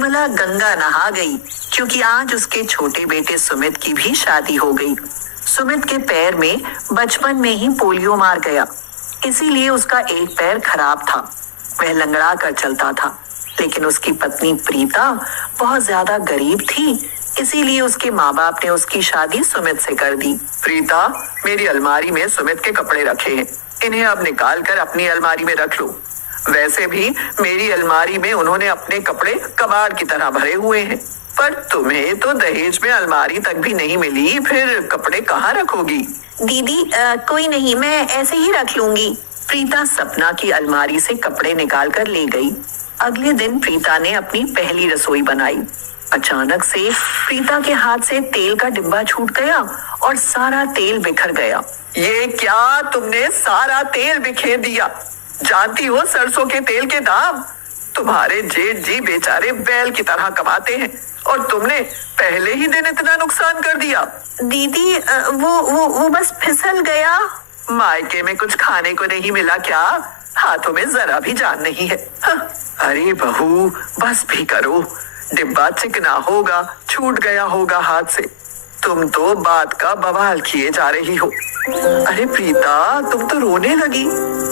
निर्मला गंगा नहा गई क्योंकि आज उसके छोटे बेटे सुमित की भी शादी हो गई। सुमित के पैर में बचपन में ही पोलियो मार गया, इसीलिए उसका एक पैर खराब था। वह लंगड़ा कर चलता था, लेकिन उसकी पत्नी प्रीता बहुत ज्यादा गरीब थी, इसीलिए उसके माँ बाप ने उसकी शादी सुमित से कर दी। प्रीता, मेरी अलमारी में सुमित के कपड़े रखे हैं, इन्हें अब निकाल कर अपनी अलमारी में रख लो। वैसे भी मेरी अलमारी में उन्होंने अपने कपड़े कबाड़ की तरह भरे हुए हैं, पर तुम्हें तो दहेज में अलमारी तक भी नहीं मिली, फिर कपड़े कहाँ रखोगी? दीदी कोई नहीं, मैं ऐसे ही रख लूंगी। प्रीता सपना की अलमारी से कपड़े निकाल कर ले गई। अगले दिन प्रीता ने अपनी पहली रसोई बनाई। अचानक से प्रीता के हाथ से तेल का डिब्बा छूट गया और सारा तेल बिखर गया। ये क्या, तुमने सारा तेल बिखेर दिया? जानती हो सरसों के तेल के दाम? तुम्हारे जेठ जी बेचारे बैल की तरह कमाते हैं और तुमने पहले ही दिन इतना नुकसान कर दिया। दीदी वो बस फिसल गया। मायके में कुछ खाने को नहीं मिला क्या? हाथों में जरा भी जान नहीं है। अरे बहू, बस भी करो, डिब्बा चिकना होगा, छूट गया होगा हाथ से। तुम तो बात का बवाल किए जा रही हो। अरे प्रीता, तुम तो रोने लगी।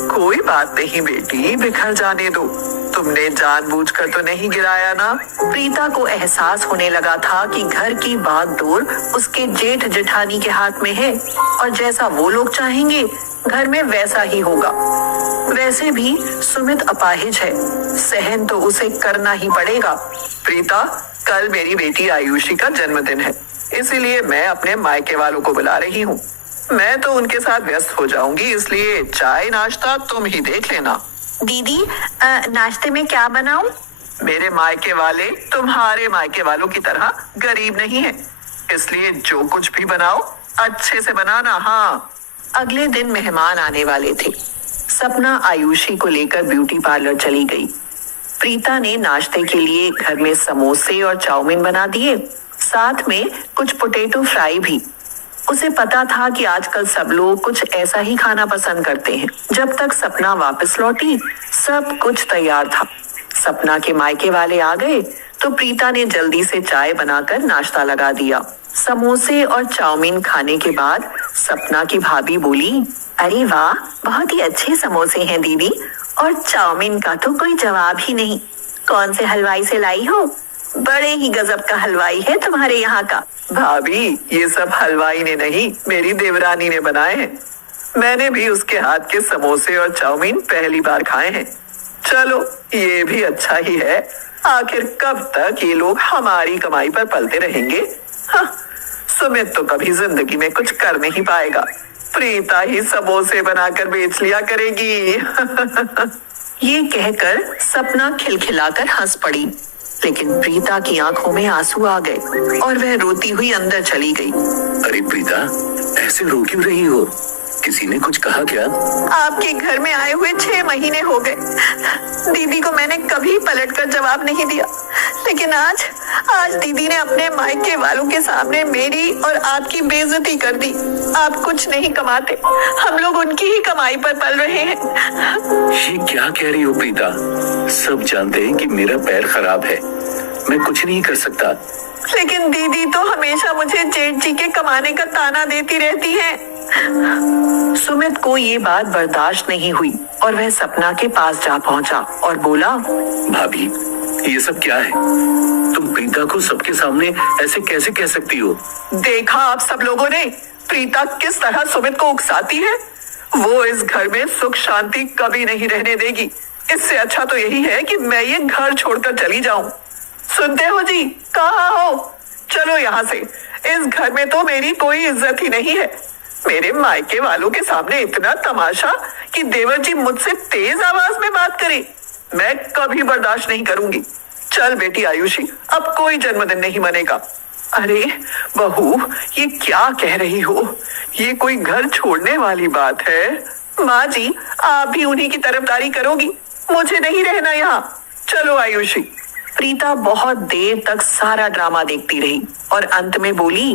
कोई बात नहीं बेटी, बिखर जाने दो, तुमने जानबूझकर तो नहीं गिराया ना? प्रीता को एहसास होने लगा था कि घर की बागडोर उसके जेठ जेठानी के हाथ में है और जैसा वो लोग चाहेंगे घर में वैसा ही होगा। वैसे भी सुमित अपाहिज है, सहन तो उसे करना ही पड़ेगा। प्रीता, कल मेरी बेटी आयुषी का जन्मदिन है, इसीलिए मैं अपने मायके वालों को बुला रही हूँ। मैं तो उनके साथ व्यस्त हो जाऊंगी, इसलिए चाय नाश्ता तुम ही देख लेना। दीदी नाश्ते में क्या बनाऊं? मेरे मायके वाले तुम्हारे मायके वालों की तरह गरीब नहीं है, इसलिए जो कुछ भी बनाओ अच्छे से बनाना। हाँ। अगले दिन मेहमान आने वाले थे। सपना आयुषी को लेकर ब्यूटी पार्लर चली गई। प्रीता ने नाश्ते के लिए घर में समोसे और चाउमीन बना दिए, साथ में कुछ पोटैटो फ्राई भी। उसे पता था कि आजकल सब लोग कुछ ऐसा ही खाना पसंद करते हैं। जब तक सपना वापस लौटी, सब कुछ तैयार था। सपना के मायके वाले आ गए तो प्रीता ने जल्दी से चाय बनाकर नाश्ता लगा दिया। समोसे और चाउमीन खाने के बाद सपना की भाभी बोली, अरे वाह, बहुत ही अच्छे समोसे हैं दीदी, और चाउमीन का तो कोई जवाब ही नहीं। कौन से हलवाई से लाई हो? बड़े ही गजब का हलवाई है तुम्हारे यहाँ का। भाभी, ये सब हलवाई ने नहीं, मेरी देवरानी ने बनाए हैं। मैंने भी उसके हाथ के समोसे और चाउमीन पहली बार खाए हैं। चलो, ये भी अच्छा ही है। आखिर कब तक ये लोग हमारी कमाई पर पलते रहेंगे? हाँ, सुमित तो कभी जिंदगी में कुछ कर नहीं पाएगा। प्रीता ही समोसे बनाकर बेच लिया करेगी। ये कहकर सपना खिलखिलाकर हंस पड़ी, लेकिन प्रीता की आंखों में आंसू आ गए और वह रोती हुई अंदर चली गई। अरे प्रीता, ऐसे रो क्यों रही हो? किसी ने कुछ कहा क्या? आपके घर में आए हुए 6 महीने हो गए। दीदी को मैंने कभी पलटकर जवाब नहीं दिया, लेकिन आज दीदी ने अपने मायके वालों के सामने मेरी और आपकी बेइज्जती कर दी। आप कुछ नहीं कमाते, हम लोग उनकी ही कमाई पर पल रहे हैं। ये क्या कह रही हो प्रीता? सब जानते हैं कि मेरा पैर खराब है, मैं कुछ नहीं कर सकता। लेकिन दीदी तो हमेशा मुझे जेठ जी के कमाने का ताना देती रहती है। सुमित को ये बात बर्दाश्त नहीं हुई और वह सपना के पास जा पहुंचा और बोला, भाभी, ये सब क्या है? तुम प्रीता को सबके सामने ऐसे कैसे कह सकती हो? देखा आप सब लोगों ने प्रीता किस तरह सुमित को उकसाती है। वो इस घर में सुख शांति कभी नहीं रहने देगी। इससे अच्छा तो यही है कि मैं ये घर छोड़कर चली जाऊं। सुनते हो जी? कहाँ हो? चलो यहाँ से। इस घर में तो मेरी कोई इज्जत ही नहीं है। मेरे मायके वालों के सामने इतना तमाशा कि देवर जी मुझसे तेज आवाज में बात करे, मैं कभी बर्दाश्त नहीं करूंगी। चल बेटी आयुषी, अब कोई जन्मदिन नहीं मनेगा। अरे बहू, ये क्या कह रही हो? ये कोई घर छोड़ने वाली बात है? माँ जी, आप भी उन्हीं की तरफदारी करोगी? मुझे नहीं रहना यहाँ। चलो आयुषी। प्रीता बहुत देर तक सारा ड्रामा देखती रही और अंत में बोली,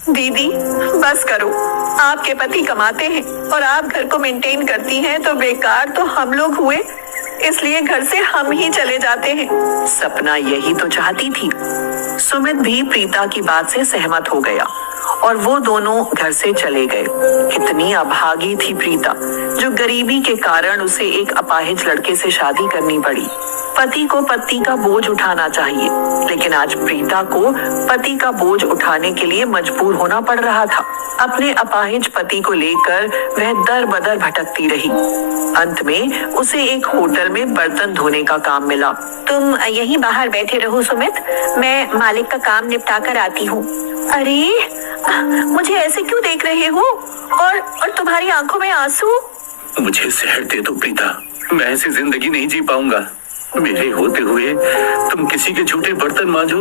दीदी बस करो, आपके पति कमाते हैं और आप घर को मेंटेन करती हैं, तो बेकार तो हम लोग हुए। इसलिए घर से हम ही चले जाते हैं। सपना यही तो चाहती थी। सुमित भी प्रीता की बात से सहमत हो गया और वो दोनों घर से चले गए। कितनी अभागी थी प्रीता, जो गरीबी के कारण उसे एक अपाहिज लड़के से शादी करनी पड़ी। पति को पत्नी का बोझ उठाना चाहिए, लेकिन आज प्रीता को पति का बोझ उठाने के लिए मजबूर होना पड़ रहा था। अपने अपाहिज पति को लेकर वह दर बदर भटकती रही। अंत में उसे एक होटल में बर्तन धोने का काम मिला। तुम यहीं बाहर बैठे रहो सुमित, मैं मालिक का काम निपटा कर आती हूँ। अरे मुझे ऐसे क्यों देख रहे हो? और तुम्हारी आंखों में आंसू? मुझे जहर दे दो प्रीता, मैं ऐसी जिंदगी नहीं जी पाऊंगा। मेरे होते हुए तुम किसी के झूठे बर्तन मांजो,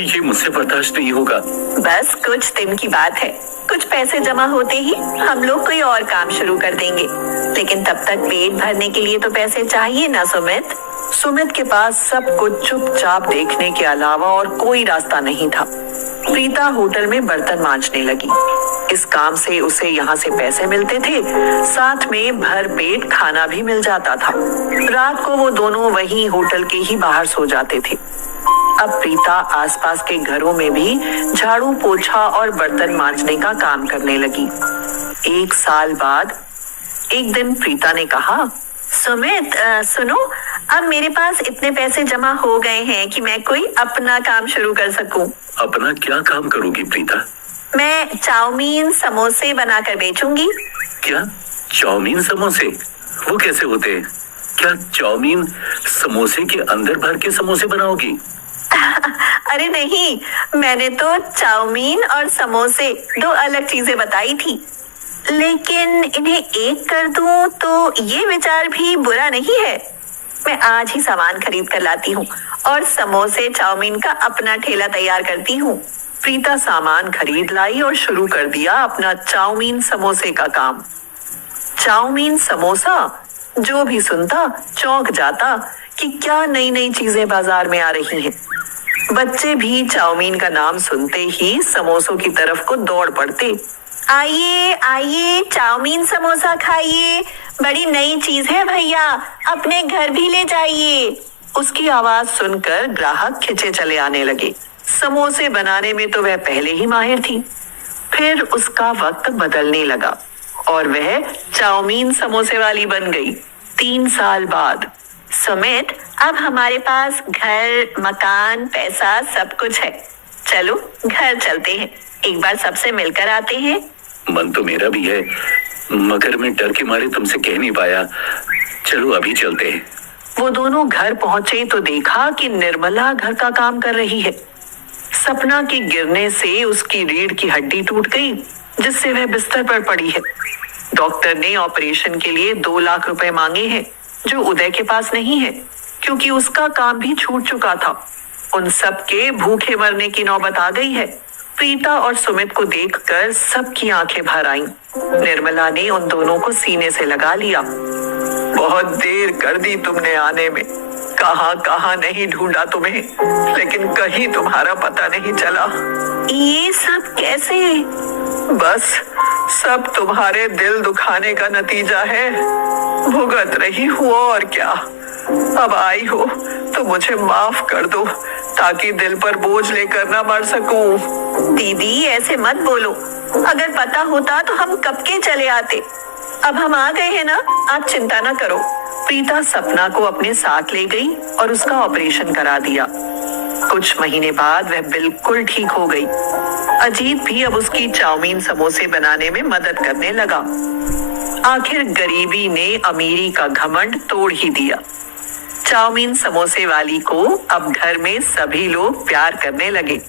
ये मुझसे बर्दाश्त नहीं होगा। बस कुछ दिन की बात है, कुछ पैसे जमा होते ही हम लोग कोई और काम शुरू कर देंगे, लेकिन तब तक पेट भरने के लिए तो पैसे चाहिए ना सुमित। सुमित के पास सब कुछ चुपचाप देखने के अलावा और कोई रास्ता नहीं था। प्रीता होटल में बर्तन मांजने लगी। इस काम से उसे यहाँ से पैसे मिलते थे, साथ में भर पेट खाना भी मिल जाता था। रात को वो दोनों वहीं होटल के ही बाहर सो जाते थे। अब प्रीता आसपास के घरों में भी झाड़ू पोछा और बर्तन मांजने का काम करने लगी। 1 साल बाद एक दिन प्रीता ने कहा, सुमित सुनो, अब मेरे पास इतने पैसे जमा हो गए हैं कि मैं कोई अपना काम शुरू कर सकूं। अपना क्या काम करोगी प्रीता? मैं चाउमीन समोसे बनाकर बेचूंगी। क्या चाउमीन समोसे? वो कैसे होते हैं? क्या चाउमीन समोसे के अंदर भर के समोसे बनाओगी? अरे नहीं, मैंने तो चाउमीन और समोसे 2 अलग चीजें बताई थी, लेकिन इन्हें एक कर दूं तो ये विचार भी बुरा नहीं है। मैं आज ही सामान खरीद कर लाती हूँ और समोसे चाउमीन का अपना ठेला तैयार करती हूँ। प्रीता सामान खरीद लाई और शुरू कर दिया अपना चाउमीन समोसे का काम। चाउमीन समोसा, जो भी सुनता चौंक जाता कि क्या नई नई चीजें बाजार में आ रही हैं। बच्चे भी चाउमीन का नाम सुनते ही समोसों की तरफ को दौड़ पड़ते। आइए आइए, चाउमीन समोसा खाइए, बड़ी नई चीज है भैया, अपने घर भी ले जाइए। उसकी आवाज सुनकर ग्राहक खिंचे चले आने लगे। समोसे बनाने में तो वह पहले ही माहिर थी। फिर उसका वक्त बदलने लगा और वह चाउमीन समोसे वाली बन गई। 3 साल बाद। सुमित, अब हमारे पास घर, मकान, पैसा सब कुछ है। चलो घर चलते हैं, एक बार सबसे मिलकर आते हैं। मन तो मेरा भी है, मगर मैं डर के मारे तुमसे कह नहीं पाया। चलो अभी चलते हैं। वो दोनों घर पहुंचे तो देखा कि निर्मला घर का काम कर रही है। सपना के गिरने से उसकी रीढ़ की हड्डी टूट गई, जिससे वह बिस्तर पर पड़ी है। डॉक्टर ने ऑपरेशन के लिए 2 लाख रुपए मांगे हैं, जो उदय के पास नहीं है, क्योंकि उसका काम भी छूट चुका था। उन सब के भूखे मरने की नौबत आ गई है। प्रीता और सुमित को देखकर सबकी आंखें भर आईं। निर्मला ने उन दोनों को सीने से लगा लिया। बहुत देर कर दी तुमने आने में, कहाँ कहाँ नहीं ढूंढा तुम्हें, लेकिन कहीं तुम्हारा पता नहीं चला। ये सब कैसे? बस सब तुम्हारे दिल दुखाने का नतीजा है। भुगत रही हूँ और क्या। अब आई हो तो मुझे माफ कर दो, ताकि दिल पर बोझ लेकर ना मर सकूं। दीदी ऐसे मत बोलो, अगर पता होता तो हम कब के चले आते। अब हम आ गए हैं ना, आप चिंता ना करो। प्रीता सपना को अपने साथ ले गई और उसका ऑपरेशन करा दिया। कुछ महीने बाद वह बिल्कुल ठीक हो गई। अजीत भी अब उसकी चाउमीन समोसे बनाने में मदद करने लगा। आखिर गरीबी ने अमीरी का घमंड तोड़ ही दिया। चाउमीन समोसे वाली को अब घर में सभी लोग प्यार करने लगे।